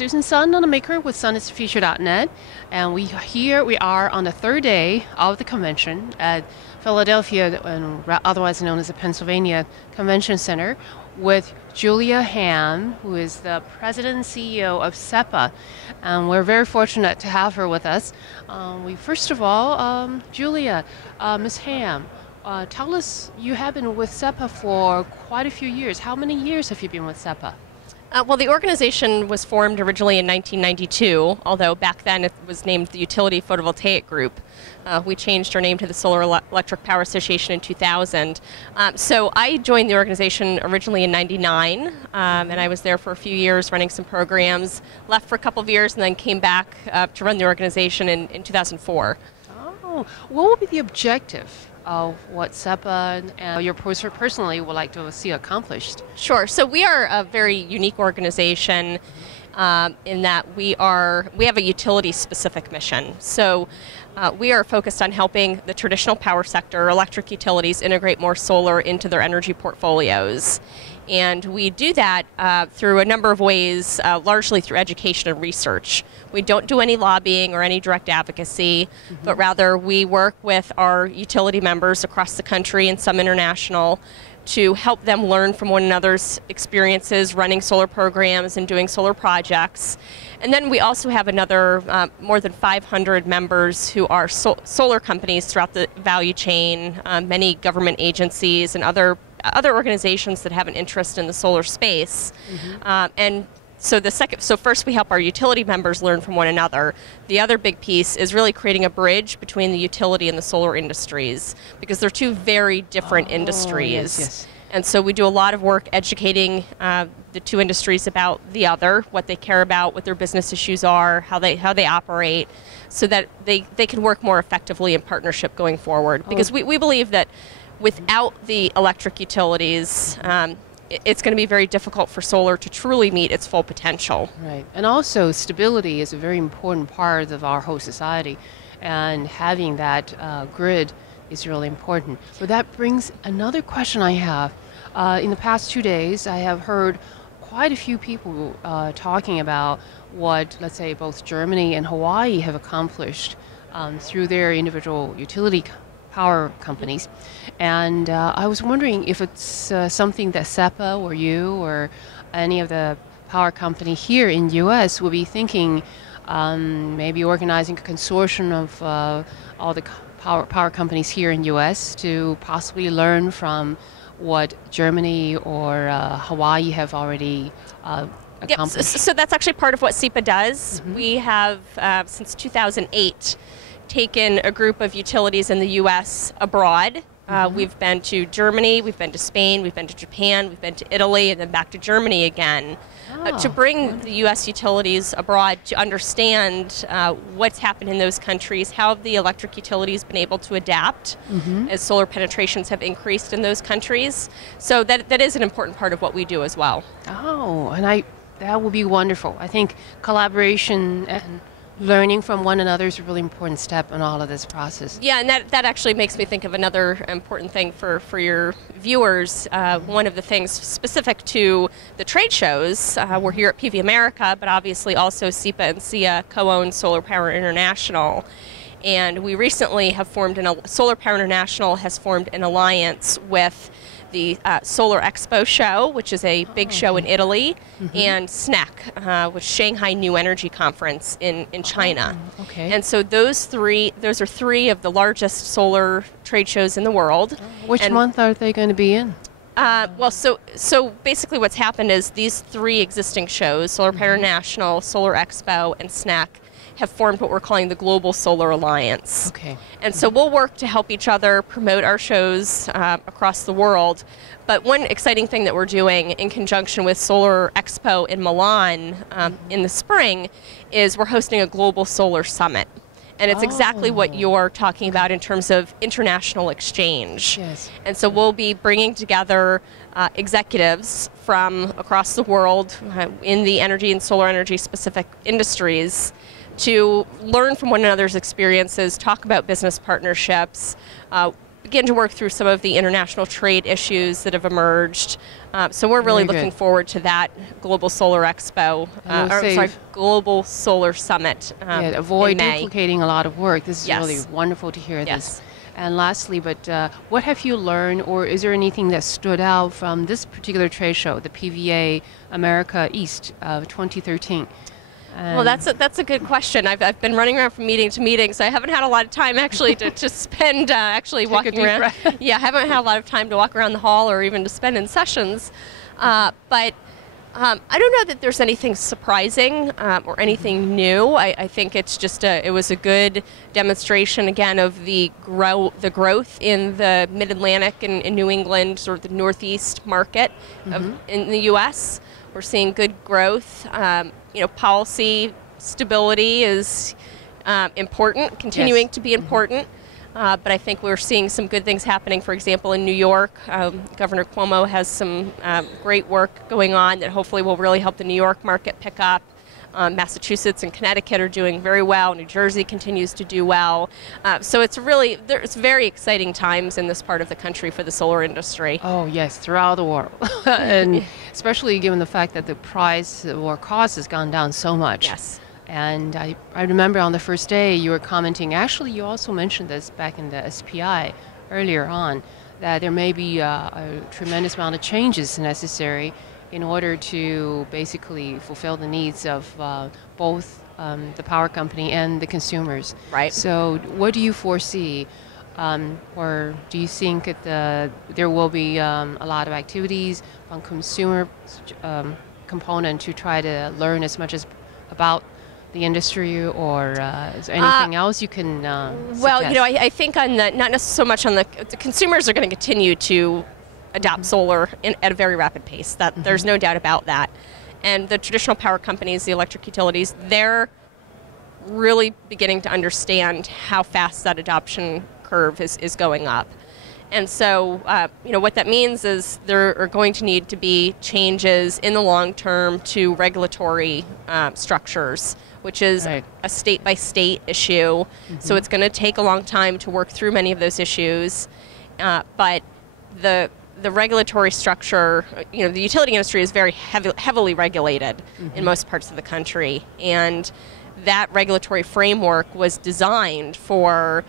Susan Sun Nunamaker with sunisthefuture.net, and we are on the third day of the convention at Philadelphia, otherwise known as the Pennsylvania Convention Center, with Julia Hamm, who is the President and CEO of SEPA. And we're very fortunate to have her with us. First of all, Julia, Ms. Hamm, tell us, you have been with SEPA for quite a few years. How many years have you been with SEPA? Well, the organization was formed originally in 1992, although back then it was named the Utility Photovoltaic Group. We changed our name to the Solar Electric Power Association in 2000. So I joined the organization originally in 99, and I was there for a few years running some programs, left for a couple of years, and then came back to run the organization in 2004. Oh, what would be the objective of what SEPA and your personally would like to see accomplished? Sure. So we are a very unique organization in that we have a utility-specific mission. So we are focused on helping the traditional power sector, electric utilities, integrate more solar into their energy portfolios. And we do that through a number of ways, largely through education and research. We don't do any lobbying or any direct advocacy, but rather we work with our utility members across the country and some international to help them learn from one another's experiences running solar programs and doing solar projects. And then we also have another more than 500 members who are solar companies throughout the value chain, many government agencies and other organizations that have an interest in the solar space. So first we help our utility members learn from one another. The other big piece is really creating a bridge between the utility and the solar industries, because they're two very different industries. Yes. And so we do a lot of work educating the two industries about the other, what they care about, what their business issues are, how they operate, so that they can work more effectively in partnership going forward. Because we believe that without the electric utilities, it's going to be very difficult for solar to truly meet its full potential. Right. And also stability is a very important part of our whole society, and having that grid is really important. So that brings another question I have. In the past 2 days, I have heard quite a few people talking about what, let's say, both Germany and Hawaii have accomplished through their individual utility power companies. And I was wondering if it's something that SEPA or you or any of the power company here in the U.S. will be thinking, maybe organizing a consortium of all the power companies here in the U.S. to possibly learn from what Germany or Hawaii have already accomplished. Yep. So that's actually part of what SEPA does. We have, since 2008, taken a group of utilities in the U.S. abroad. We've been to Germany, we've been to Spain, we've been to Japan, we've been to Italy, and then back to Germany again, to bring the U.S. utilities abroad to understand what's happened in those countries, how have the electric utilities been able to adapt as solar penetrations have increased in those countries. So that is an important part of what we do as well. Oh, and that would be wonderful. I think collaboration and learning from one another is a really important step in all of this process. Yeah, and that actually makes me think of another important thing for your viewers. One of the things specific to the trade shows, we're here at PV America, but obviously also SEPA and SEIA co-own Solar Power International. And we recently have formed Solar Power International has formed an alliance with the Solar Expo Show, which is a big show in Italy, and SNEC, which is Shanghai New Energy Conference in China. And so those are three of the largest solar trade shows in the world. Which month are they going to be in? Well, so basically what's happened is these three existing shows, Solar Power International, Solar Expo, and SNEC, have formed what we're calling the Global Solar Alliance. And so we'll work to help each other promote our shows across the world. But one exciting thing that we're doing in conjunction with Solar Expo in Milan in the spring is we're hosting a Global Solar Summit. And it's exactly what you're talking about in terms of international exchange. And so we'll be bringing together executives from across the world in the energy and solar energy specific industries to learn from one another's experiences, talk about business partnerships, begin to work through some of the international trade issues that have emerged. So we're really looking forward to that Global Solar Expo, Global Solar Summit avoid in May. duplicating a lot of work. This is really wonderful to hear this. And lastly, but what have you learned, or is there anything that stood out from this particular trade show, the PVA America East of 2013? Well, that's a good question. I've been running around from meeting to meeting, so I haven't had a lot of time actually to spend actually walking around. Yeah, I haven't had a lot of time to walk around the hall or even to spend in sessions. But I don't know that there's anything surprising or anything new. I think it's just it was a good demonstration again of the growth in the Mid-Atlantic and in New England, sort of the Northeast market in the U.S. We're seeing good growth. Policy stability is important, continuing to be important. But I think we're seeing some good things happening. For example, in New York, Governor Cuomo has some great work going on that hopefully will really help the New York market pick up. Massachusetts and Connecticut are doing very well. New Jersey continues to do well. So it's very exciting times in this part of the country for the solar industry. Oh yes, throughout the world. And especially given the fact that the price or cost has gone down so much. Yes. And I remember on the first day you were commenting, actually you also mentioned this back in the SPI earlier on, that there may be a tremendous amount of changes necessary in order to basically fulfill the needs of both the power company and the consumers. Right. So what do you foresee? Or do you think that there will be a lot of activities on consumer component to try to learn as much as about the industry, or is there anything else you can Well, suggest? I think on not so much on the consumers are going to continue to adopt solar at a very rapid pace. That there's no doubt about that. And the traditional power companies, the electric utilities, they're really beginning to understand how fast that adoption curve is going up. And so, what that means is there are going to need to be changes in the long term to regulatory structures, which is a state-by-state issue. So it's going to take a long time to work through many of those issues. But the regulatory structure, the utility industry is very heavily regulated in most parts of the country. And that regulatory framework was designed for,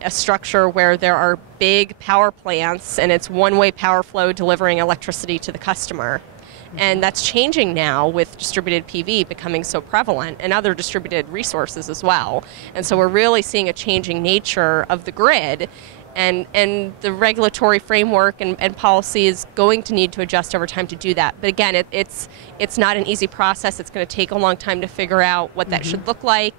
a structure where there are big power plants and it's one-way power flow delivering electricity to the customer. And that's changing now with distributed PV becoming so prevalent and other distributed resources as well. And so we're really seeing a changing nature of the grid, and the regulatory framework and policy is going to need to adjust over time to do that. But again, it's not an easy process. It's going to take a long time to figure out what that should look like.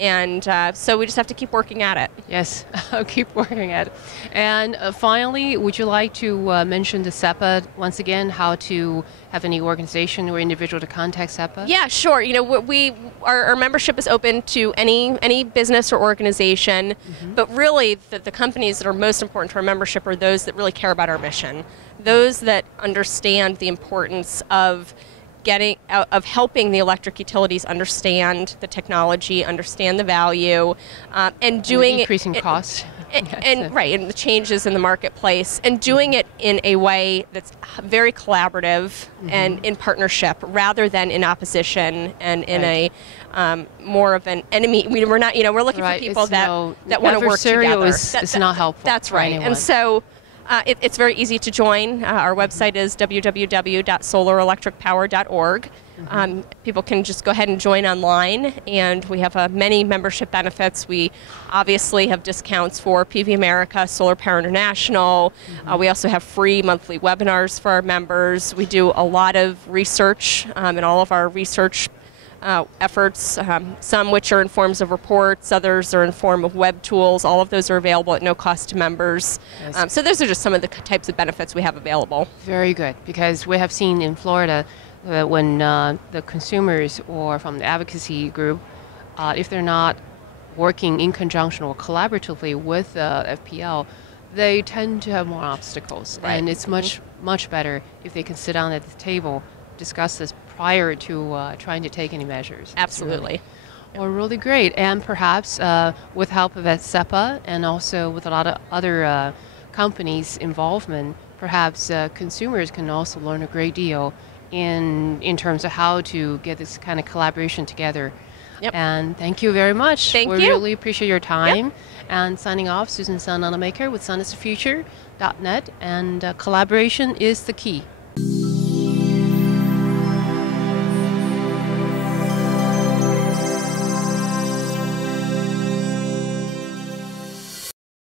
And so we just have to keep working at it. Yes, keep working at it. And finally, would you like to mention the SEPA once again, how to have any organization or individual to contact SEPA? Yeah, sure. Our membership is open to any business or organization, but really the companies that are most important to our membership are those that really care about our mission, those that understand the importance of helping the electric utilities understand the technology, understand the value, and doing increasing costs. And the changes in the marketplace, and doing it in a way that's very collaborative and in partnership, rather than in opposition and in a more of an enemy. We're not, we're looking for people that want to work together. It's not helpful. That's right. And so it's very easy to join. Our website is www.solarelectricpower.org. People can just go ahead and join online, and we have many membership benefits. We obviously have discounts for PV America, Solar Power International. We also have free monthly webinars for our members. We do a lot of research in all of our research efforts, some which are in forms of reports, others are in form of web tools. All of those are available at no cost to members. Yes. So those are just some of the types of benefits we have available. Very good, because we have seen in Florida when the consumers or from the advocacy group, if they're not working in conjunction or collaboratively with FPL, they tend to have more obstacles. Right. And it's much better if they can sit down at the table, discuss this prior to trying to take any measures. Absolutely. Well, really great. And perhaps with help of SEPA and also with a lot of other companies' involvement, perhaps consumers can also learn a great deal in terms of how to get this kind of collaboration together. Yep. And thank you very much. Thank we you. really appreciate your time. Yep. And signing off, Susan Sun Nunamaker with sunisthefuture.net. And collaboration is the key.